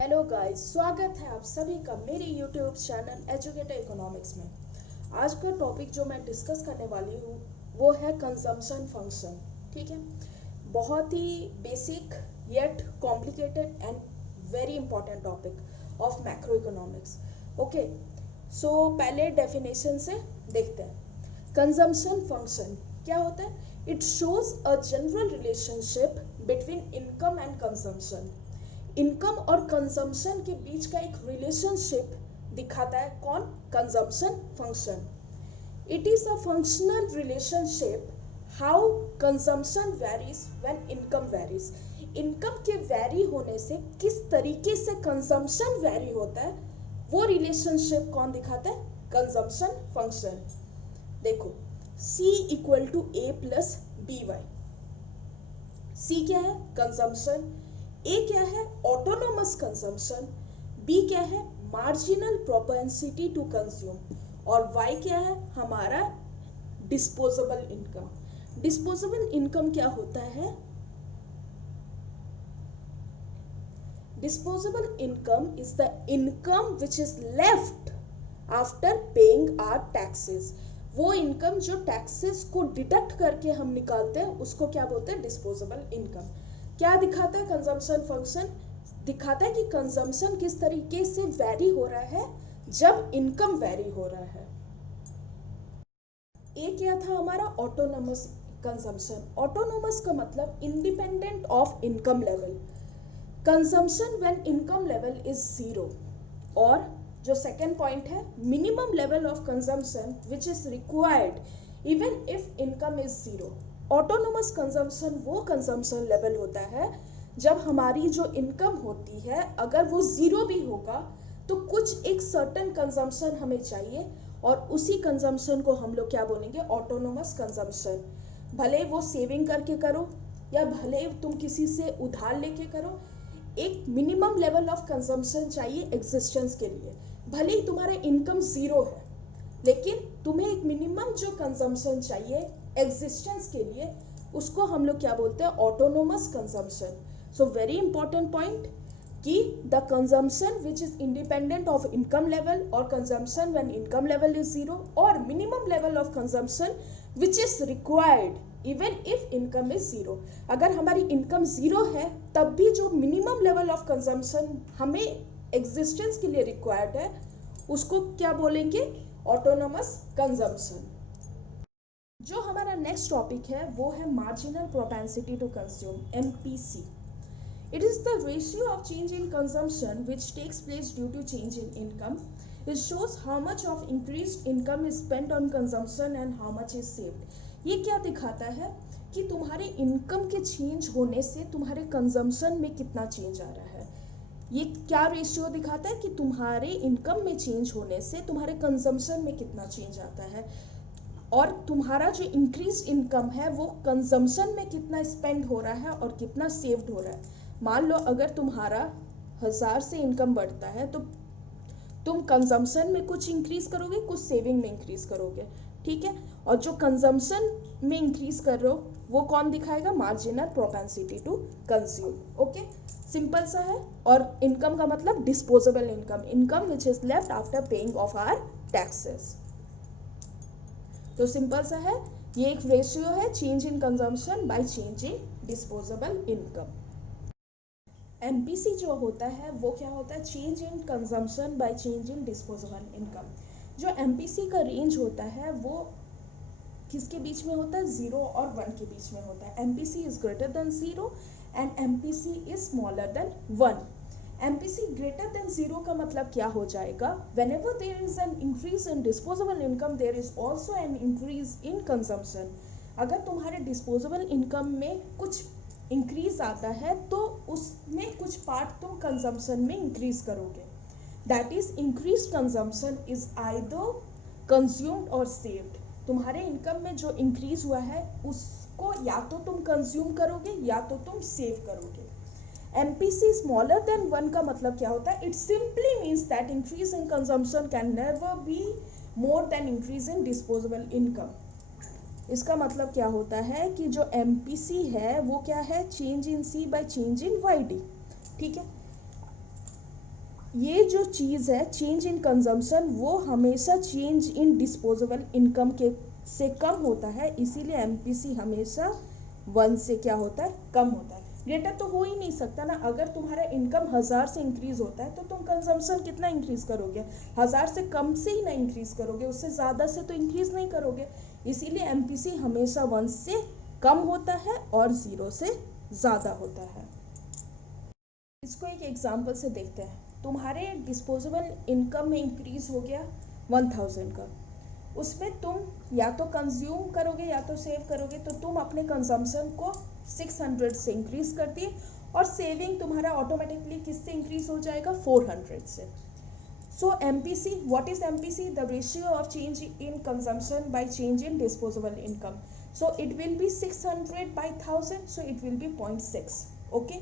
Hello guys, स्वागत है आप सभी का मेरे यूट्यूब चैनल एजुकेटर इकोनॉमिक्स में। आज का टॉपिक जो मैं डिस्कस करने वाली हूँ वो है कंजम्पशन फंक्शन। ठीक है, बहुत ही basic yet complicated and very important topic of macroeconomics. Okay, so पहले डेफिनेशन से देखते हैं। कंजम्पशन फंक्शन क्या होता है? It shows a general relationship between income and consumption. Income और कंजम्पशन के बीच का एक रिलेशनशिप दिखाता है कौन? Consumption function. It is a functional relationship how consumption varies when income varies. Income के वेरी होने से किस तरीके से कंजम्पशन वेरी होता है, वो रिलेशनशिप कौन दिखाता है? Consumption function. देखो, C equal to A plus B Y. C क्या है? कंजम्पशन। ए क्या है? Autonomous consumption. बी क्या है? Marginal propensity to consume. और वाई क्या है? हमारा डिस्पोजेबल इनकम। डिस्पोजेबल इनकम क्या होता है? Disposable income is the income which is left after paying our taxes. वो इनकम जो टैक्सेस को डिडक्ट करके हम निकालते हैं उसको क्या बोलते हैं? Disposable income. क्या दिखाता है कंजम्पशन फंक्शन? दिखाता है कि कंजम्पशन किस तरीके से वेरी हो रहा है जब इनकम वेरी हो रहा है। ए क्या था हमारा? Autonomous consumption. ऑटोनोमस का मतलब independent of income level. Consumption when income level is zero. और जो सेकेंड पॉइंट है, minimum level of consumption which is required even if income is zero. Autonomous consumption वो कंजम्पशन लेवल होता है जब हमारी जो इनकम होती है अगर वो जीरो भी होगा तो कुछ एक सर्टन कंजम्पशन हमें चाहिए और उसी कंजम्पशन को हम लोग क्या बोलेंगे? Autonomous consumption. भले वो सेविंग करके करो या भले तुम किसी से उधार लेके करो, एक मिनिमम लेवल ऑफ कंजम्पशन चाहिए एग्जिस्टेंस के लिए। भले ही तुम्हारे इनकम जीरो है लेकिन तुम्हें एक मिनिमम जो कंजम्पशन चाहिए एग्जिस्टेंस के लिए, उसको हम लोग क्या बोलते हैं? Autonomous consumption. So very important point कि the consumption which is independent of income level और consumption when income level is zero और minimum level of consumption which is required even if income is zero. अगर हमारी income zero है तब भी जो minimum level of consumption हमें existence के लिए रिक्वायर्ड है उसको क्या बोलेंगे? Autonomous consumption. जो हमारा नेक्स्ट टॉपिक है वो है marginal propensity to consume, MPC। It is the ratio of change in consumption which takes place due to change in income. It shows how much of increased income is spent on consumption and how much is saved. ये क्या दिखाता है कि तुम्हारे income के change होने से तुम्हारे कंजम्पशन में कितना चेंज आ रहा है। ये क्या रेशियो दिखाता है कि तुम्हारे इनकम में चेंज होने से तुम्हारे कंजम्पशन में कितना चेंज आता है और तुम्हारा जो इंक्रीज इनकम है वो कंजम्पशन में कितना स्पेंड हो रहा है और कितना सेव्ड हो रहा है। मान लो अगर तुम्हारा 1000 से इनकम बढ़ता है तो तुम कंजम्पशन में कुछ इंक्रीज करोगे, कुछ सेविंग में इंक्रीज करोगे। ठीक है, और जो कंजम्पशन में इंक्रीज कर रहे हो वो कौन दिखाएगा? Marginal propensity to consume. Okay, simple सा है। और इनकम का मतलब disposable income, income which is left after paying of our taxes. तो सिंपल सा है, ये एक रेशियो है change in consumption by change in disposable income. MPC जो होता है वो क्या होता है? Change in consumption by change in disposable income. जो MPC का रेंज होता है वो किसके बीच में होता है? 0 और 1 के बीच में होता है। MPC is greater than 0 and MPC is smaller than 1। MPC greater than 0 का मतलब क्या हो जाएगा? Whenever there is an increase in disposable income, there is also an increase in consumption. अगर तुम्हारे डिस्पोजेबल इनकम में कुछ इंक्रीज आता है तो उसमें कुछ पार्ट तुम कंजम्पशन में इंक्रीज करोगे। That is increase consumption is either consumed और सेव्ड। तुम्हारे इनकम में जो इंक्रीज हुआ है उसको या तो तुम कंज्यूम करोगे या तो तुम सेव करोगे। MPC smaller than 1 का मतलब क्या होता है? It simply means that increase in consumption can never be more than increase in disposable income. इसका मतलब क्या होता है कि जो MPC है वो क्या है? चेंज इन C बाय चेंज इन YD। ठीक है, ये जो चीज़ है चेंज इन कंजम्पशन वो हमेशा चेंज इन डिस्पोजेबल इनकम के से कम होता है, इसीलिए एमपीसी हमेशा 1 से क्या होता है, कम होता है। ग्रेटर तो हो ही नहीं सकता ना। अगर तुम्हारा इनकम 1000 से इंक्रीज होता है तो तुम कंजम्पशन कितना इंक्रीज करोगे, 1000 से कम से ही ना इंक्रीज करोगे, उससे ज़्यादा से तो इंक्रीज नहीं करोगे। इसीलिए एमपीसी हमेशा 1 से कम होता है और 0 से ज़्यादा होता है। इसको एक एग्जांपल से देखते हैं। तुम्हारे डिस्पोजेबल इनकम में इंक्रीज हो गया 1000 का, उसमें तुम या तो कंज्यूम करोगे या तो सेव करोगे, तो तुम अपने कंजम्पशन को 600 से इंक्रीज कर दिए और सेविंग तुम्हारा ऑटोमेटिकली किससे इंक्रीज हो जाएगा, 400 से। So MPC, what is MPC? The ratio of change in consumption by change in disposable income. So it will be 600 by 1000, so it will be 0.6। Okay,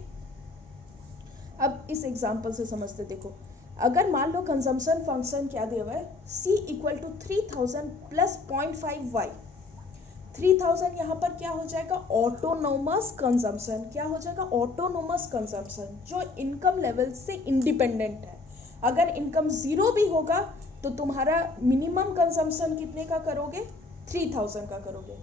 अब इस एग्जाम्पल से समझते, देखो अगर मान लो कंजम्पशन फंक्शन क्या दिया हुआ है, c equal to 3000 plus 0.5y। 3000 यहाँ पर क्या हो जाएगा, ऑटोनोमस कंजम्पशन। क्या हो जाएगा, ऑटोनोमस कंजम्पशन, जो इनकम लेवल से इंडिपेंडेंट है। अगर इनकम 0 भी होगा तो तुम्हारा मिनिमम कंजम्पशन कितने का करोगे, 3000 का करोगे।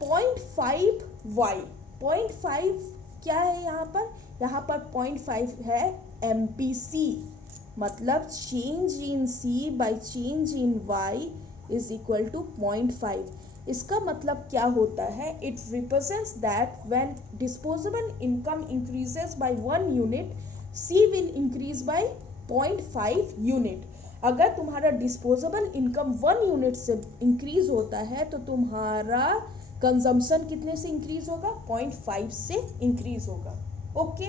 0.5y, 0.5 क्या है यहाँ पर, यहाँ पर 0.5 है एमपीसी, मतलब change in C by change in Y is equal to 0.5। इसका मतलब क्या होता है, it represents that when disposable income increases by 1 unit, C will increase by 0.5 unit. अगर तुम्हारा डिस्पोजेबल इनकम 1 यूनिट से इंक्रीज होता है तो तुम्हारा कंजम्पशन कितने से इंक्रीज होगा, 0.5 से इंक्रीज होगा। ओके,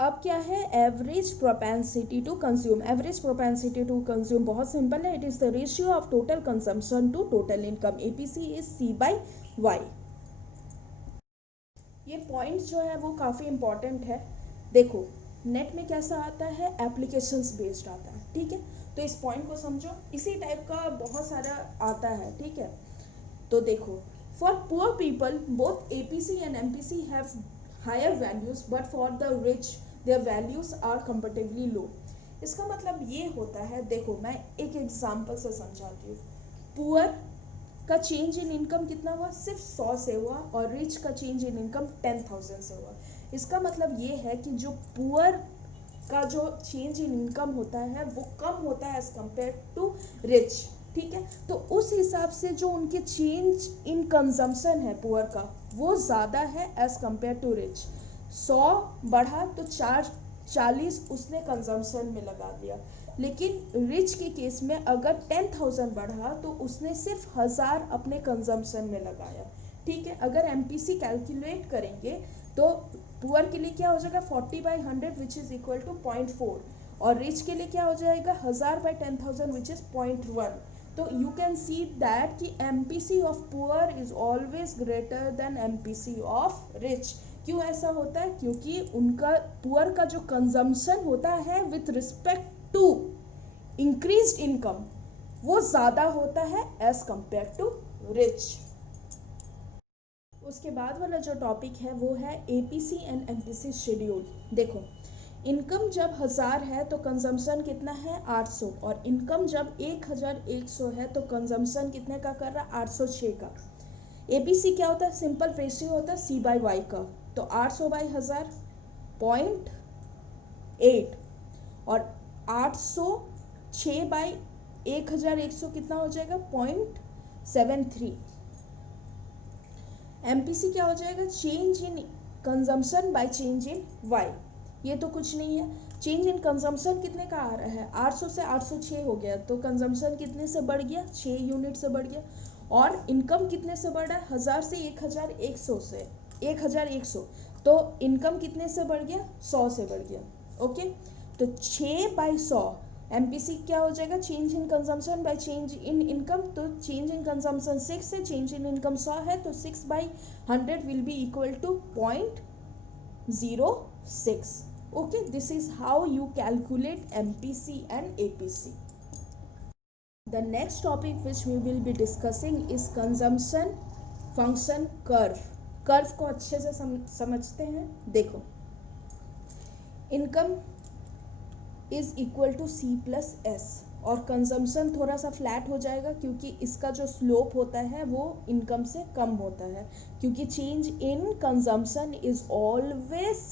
अब क्या है, average propensity to consume. Average propensity to consume बहुत सिंपल है, it is the ratio of total consumption to total income. APC is C by Y. ये पॉइंट जो है वो काफ़ी इंपॉर्टेंट है। देखो नेट में कैसा आता है, एप्लीकेशंस बेस्ड आता है, ठीक है, तो इस पॉइंट को समझो। इसी टाइप का बहुत सारा आता है, ठीक है। तो देखो, for poor people both APC and MPC have higher values, but for the rich their values are comparatively low. इसका मतलब ये होता है, देखो मैं एक एग्जांपल से समझाती हूँ। पुअर का चेंज इन इनकम कितना हुआ, सिर्फ 100 से हुआ, और रिच का चेंज इन इनकम 10,000 से हुआ। इसका मतलब ये है कि जो पुअर का जो चेंज इन इनकम होता है वो कम होता है एज कम्पेयर टू रिच, ठीक है। तो उस हिसाब से जो उनके चेंज इन कंजम्पशन है पुअर का, वो ज़्यादा है एज कम्पेयर टू रिच। 100 बढ़ा तो 40 उसने कंजम्पशन में लगा दिया, लेकिन रिच के केस में अगर 10,000 बढ़ा तो उसने सिर्फ 1000 अपने कंजम्पशन में लगाया, ठीक है। अगर एमपीसी कैलकुलेट करेंगे तो पुअर के लिए क्या हो जाएगा, 40/100 विच इज इक्वल टू 0.4, और रिच के लिए क्या हो जाएगा, 1000/10,000 विच इज 0.1। तो यू कैन सी दैट कि MPC of poor is always greater than MPC of rich. क्यों ऐसा होता है, क्योंकि उनका पुअर का जो कंजम्पशन होता है with respect to increased income वो ज़्यादा होता है एज कंपेयर टू रिच। उसके बाद वाला जो टॉपिक है वो है एपीसी एंड एमपीसी शेड्यूल। देखो इनकम जब 1000 है तो कंजम्पशन कितना है, 800, और इनकम जब 1100 है तो कंजम्पशन कितने का कर रहा है, 806 का। एपीसी क्या होता है, सिंपल रेशियो होता है सी बाय वाई का। तो 800/1000 0.8, और 806/1100 कितना हो जाएगा, 0.73। एमपीसी क्या हो जाएगा, change in consumption by change in Y. ये तो कुछ नहीं है, चेंज इन कंजम्पशन कितने का आ रहा है, 800 से 806 हो गया, तो कंजम्पशन कितने से बढ़ गया, 6 यूनिट से बढ़ गया। और इनकम कितने से बढ़ा है, 1000 से 1100 से 1100, तो इनकम कितने से बढ़ गया, 100 से बढ़ गया। ओके, तो 6/100 एमपीसी क्या हो जाएगा, change in consumption by change in income. तो चेंज इन कंजम्पशन 6 है, चेंज इन इनकम 100 है, तो 6/100 will be equal to 0.06। Okay, this is how you calculate MPC and APC. The next topic which we will be discussing is consumption function curve. Curve को अच्छे से समझते हैं। देखो income is equal to C plus S, और consumption थोड़ा सा flat हो जाएगा क्योंकि इसका जो स्लोप होता है वो इनकम से कम होता है, क्योंकि change in consumption is always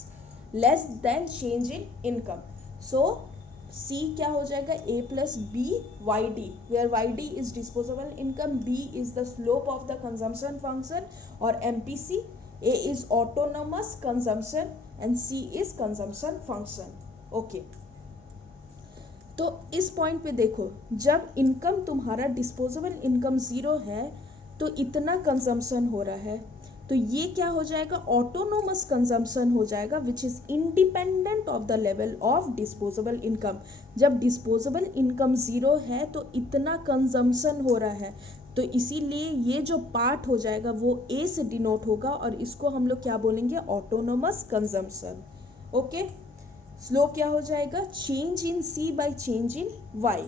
less than change in income. So C क्या हो जाएगा, A plus B Y D, where Y D is disposable income, B is the slope of the consumption function, और MPC, A is autonomous consumption and C is consumption function. Okay, तो इस point पे देखो, जब income तुम्हारा disposable income zero है तो इतना कंजम्पशन हो रहा है, तो ये क्या हो जाएगा, ऑटोनोमस कंजम्पशन हो जाएगा विच is independent of the level of disposable income. जब डिस्पोजेबल इनकम जीरो है तो इतना कंजम्पशन हो रहा है, तो इसीलिए ये जो पार्ट हो जाएगा वो ए से डिनोट होगा, और इसको हम लोग क्या बोलेंगे, ऑटोनोमस कंजम्पशन। ओके, स्लोप क्या हो जाएगा, change in C by change in Y,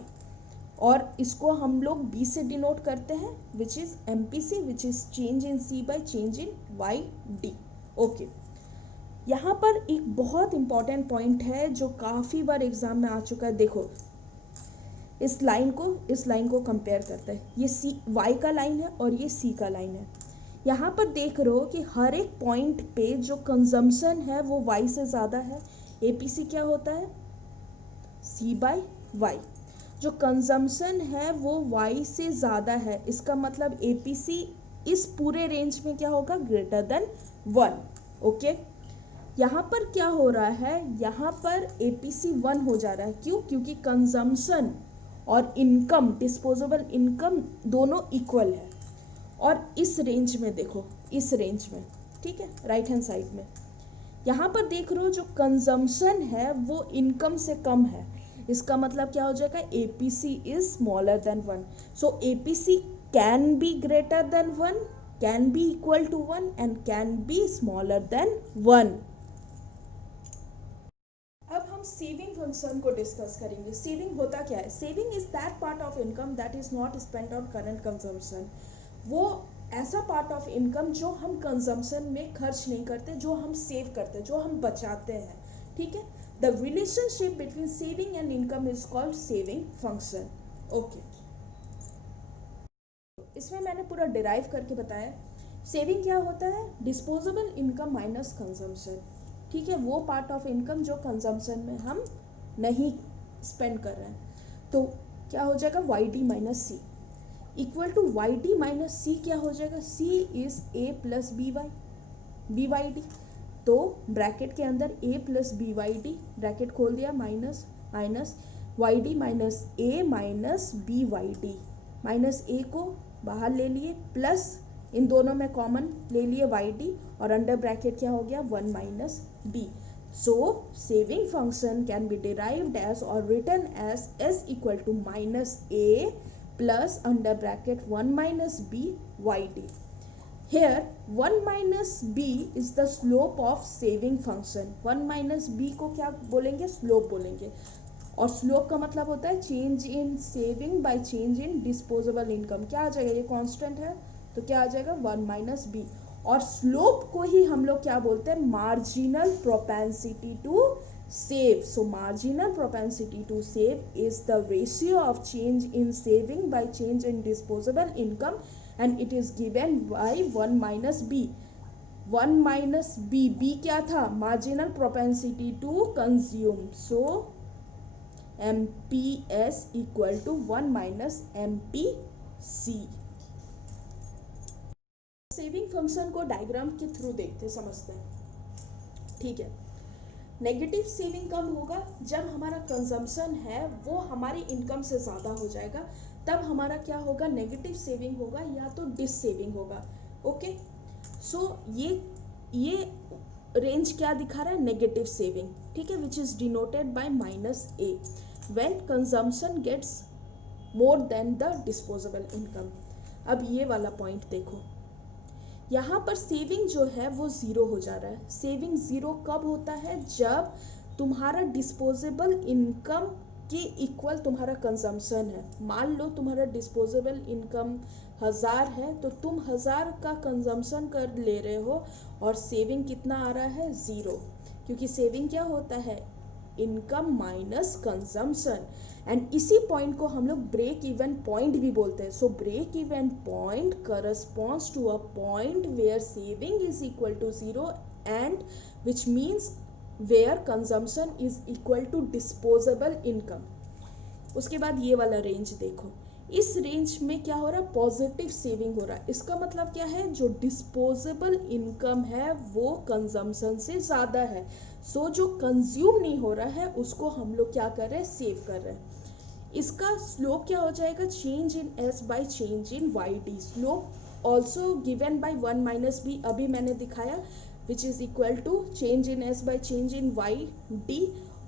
और इसको हम लोग बी से डिनोट करते हैं which is MPC, which is change in C by change in Y D. Okay, यहाँ पर एक बहुत इंपॉर्टेंट पॉइंट है जो काफ़ी बार एग्जाम में आ चुका है। देखो, इस लाइन को कंपेयर करते हैं, ये सी वाई का लाइन है और ये सी का लाइन है। यहाँ पर देख रहे हो कि हर एक पॉइंट पे जो कंजम्पशन है वो वाई से ज़्यादा है। एपीसी क्या होता है, सी बाय वाई, जो कंजम्पशन है वो y से ज़्यादा है, इसका मतलब एपीसी इस पूरे रेंज में क्या होगा, ग्रेटर देन 1। ओके, यहाँ पर क्या हो रहा है, यहाँ पर एपीसी 1 हो जा रहा है, क्यों, क्योंकि कंजम्पशन और इनकम, डिस्पोजेबल इनकम दोनों इक्वल है। और इस रेंज में देखो, इस रेंज में, ठीक है, राइट हैंड साइड में यहाँ पर देख रहे हो जो कंजम्पशन है वो इनकम से कम है, इसका मतलब क्या हो जाएगा, APC is smaller than 1। So APC can be greater than 1, can be equal to 1 and can be smaller than 1। अब हम सेविंग फंक्शन को डिस्कस करेंगे। सेविंग होता क्या है, saving is that part of income that is not spent on current consumption. वो ऐसा part of income जो हम कंजम्पशन में खर्च नहीं करते, जो हम सेव करते हैं, जो हम बचाते हैं, ठीक है। The relationship between saving and income is called saving function. Okay, इसमें मैंने पूरा डिराइव करके बताया। सेविंग क्या होता है, डिस्पोजेबल इनकम माइनस कंजम्पशन, ठीक है, वो पार्ट ऑफ इनकम जो कंजम्पशन में हम नहीं स्पेंड कर रहे हैं। तो क्या हो जाएगा, Y D minus C equal to Y D minus C, क्या हो जाएगा, C is A plus B Y, B Y D, तो ब्रैकेट के अंदर A plus B Y D, bracket खोल दिया, minus minus Y D minus A minus B Y D, minus A को बाहर ले लिए, प्लस इन दोनों में कॉमन ले लिए वाई डी, और अंडर ब्रैकेट क्या हो गया, 1 minus B. So saving function can be derived as और written as S equal to minus A plus under bracket 1 minus b yd. Here 1 minus b is the slope of saving function. 1 minus b को क्या बोलेंगे, slope बोलेंगे, और slope का मतलब होता है change in saving by change in disposable income। क्या आ जाएगा, ये constant है तो क्या आ जाएगा, 1 minus b, और slope को ही हम लोग क्या बोलते हैं, marginal propensity to save. So marginal propensity to save is the ratio of change in saving by change in disposable income, and it is given by 1 minus b. 1 minus b, b क्या था, marginal propensity to consume. So MPS equal to 1 minus MPC. Saving function को diagram के through देखते समझते हैं, ठीक है। Negative saving कब होगा, जब हमारा कंजम्पशन है वो हमारी इनकम से ज़्यादा हो जाएगा, तब हमारा क्या होगा, नेगेटिव सेविंग होगा या तो डिस सेविंग होगा। ओके, सो ये रेंज क्या दिखा रहा है, नेगेटिव सेविंग, ठीक है, which is denoted by minus A when consumption gets more than the disposable income. अब ये वाला पॉइंट देखो, यहाँ पर सेविंग जो है वो ज़ीरो हो जा रहा है। सेविंग ज़ीरो कब होता है, जब तुम्हारा डिस्पोजेबल इनकम के इक्वल तुम्हारा कंजम्पशन है। मान लो तुम्हारा डिस्पोजेबल इनकम 1000 है, तो तुम 1000 का कंजम्पशन कर ले रहे हो और सेविंग कितना आ रहा है, ज़ीरो, क्योंकि सेविंग क्या होता है, इनकम माइनस कंजम्पशन, एंड इसी पॉइंट को हम लोग ब्रेक इवन पॉइंट भी बोलते हैं. So break even point corresponds to a point where saving is equal to zero and which means where consumption is equal to disposable income. उसके बाद ये वाला रेंज देखो, इस रेंज में क्या हो रहा है, पॉजिटिव सेविंग हो रहा है. इसका मतलब क्या है, जो डिस्पोजेबल इनकम है वो कंजम्पशन से ज़्यादा है. सो जो कंज्यूम नहीं हो रहा है उसको हम लोग क्या कर रहे हैं, सेव कर रहे हैं. इसका स्लोप क्या हो जाएगा, change in S by change in Y D. Slope also given by 1 minus B, अभी मैंने दिखाया, which is equal to change in S by change in Y D.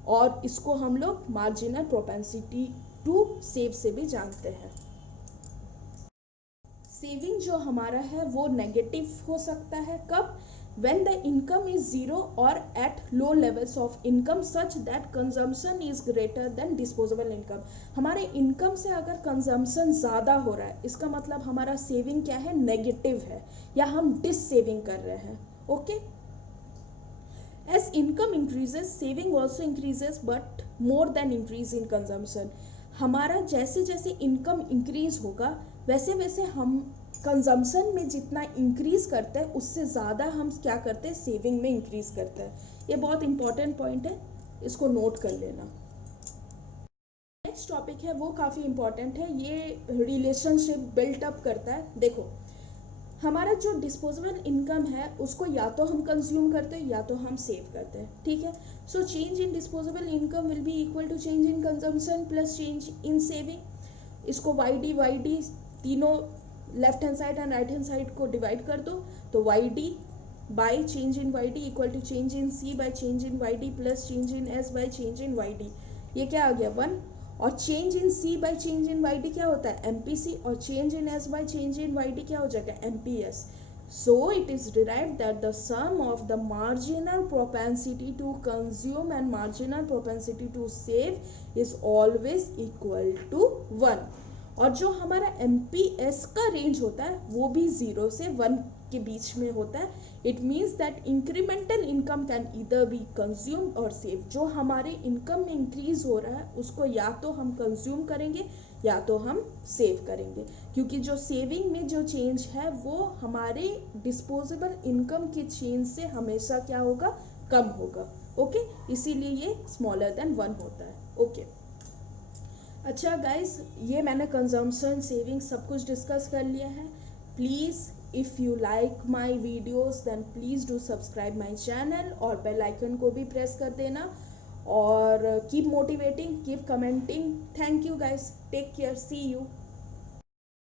और इसको हम लोग मार्जिनल प्रोपेंसिटी टू सेव से भी जानते हैं. सेविंग जो हमारा है वो नेगेटिव हो सकता है कब, when the income is zero or at low levels of income such that consumption is greater than disposable income. हमारे इनकम से अगर कंजम्पशन ज़्यादा हो रहा है इसका मतलब हमारा सेविंग क्या है, नेगेटिव है, या हम डिस सेविंग कर रहे हैं. Okay. As income increases, saving also increases but more than increase in consumption. हमारा जैसे जैसे इनकम इंक्रीज होगा वैसे वैसे हम कंजम्पशन में जितना इंक्रीज करते हैं उससे ज़्यादा हम क्या करते हैं, सेविंग में इंक्रीज करते हैं. ये बहुत इंपॉर्टेंट पॉइंट है, इसको नोट कर लेना. नेक्स्ट टॉपिक है वो काफ़ी इंपॉर्टेंट है, ये रिलेशनशिप बिल्ट अप करता है. देखो, हमारा जो डिस्पोजेबल इनकम है उसको या तो हम कंज्यूम करते हैं या तो हम सेव करते हैं. ठीक है. So change in disposable income will be equal to change in consumption plus change in saving. इसको वाई डी तीनों left hand side and right hand side को डिवाइड कर दो, तो Y D by change in Y D equal to change in C by change in Y D plus change in S by change in Y D. ये क्या आ गया, 1. और change in C by change in Y D क्या होता है, MPC. और change in S by change in Y D क्या हो जाएगा, MPS. So it is derived that the sum of the marginal propensity to consume and marginal propensity to save is always equal to 1. और जो हमारा MPS का range होता है वो भी 0 से 1 के बीच में होता है. It means that incremental income can either be consume और सेव. जो हमारे इनकम में इंक्रीज हो रहा है उसको या तो हम कंज्यूम करेंगे या तो हम सेव करेंगे, क्योंकि जो सेविंग में जो चेंज है वो हमारे डिस्पोजेबल इनकम के चेंज से हमेशा क्या होगा, कम होगा. ओके. इसीलिए ये स्मॉलर देन 1 होता है. ओके. अच्छा गाइज, ये मैंने कंजम्पशन, सेविंग सब कुछ डिस्कस कर लिया है. Please if you like my videos then please do subscribe my channel और बेल आइकन को भी प्रेस कर देना. और keep motivating, keep commenting. Thank you guys, take care, see you.